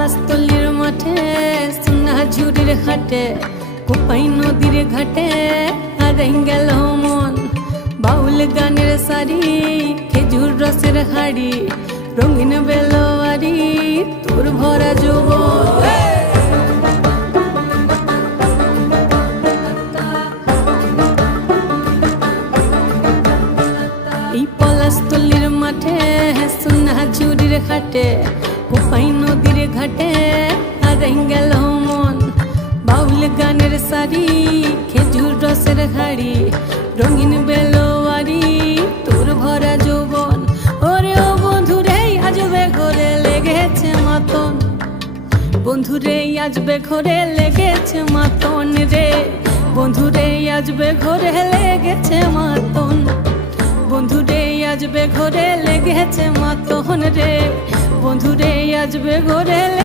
পলাশতলির মাঠে সোনা ঝুড়ির হাটে কোপাই নদীর ঘাটে হারাই গেল মন বাউল গানের শাড়ি খেজুর রসের হাড়ি রঙিন বেলোয়ারি তোর ভরা যৌবন এই পলাশতলির মাঠে সোনা ঝুড়ির হাটে কোপাই নদীর ঘাটে হারাই গেল মন বাউল গানের শাড়ি খেজুর রসের হাড়ি রঙিন বেলোয়ারি তোর ভরা যৌবন ওরে ও বন্ধুরে আজবে ঘরে লেগেছে মাতন বন্ধুরে আজবে ঘরে লেগেছে মাতন রে বন্ধুরে আজবে ঘরে লেগেছে মাতন বন্ধুরে আজবে ঘরে লেগেছে মাতন রে বন্ধুরে আজবে ঘরে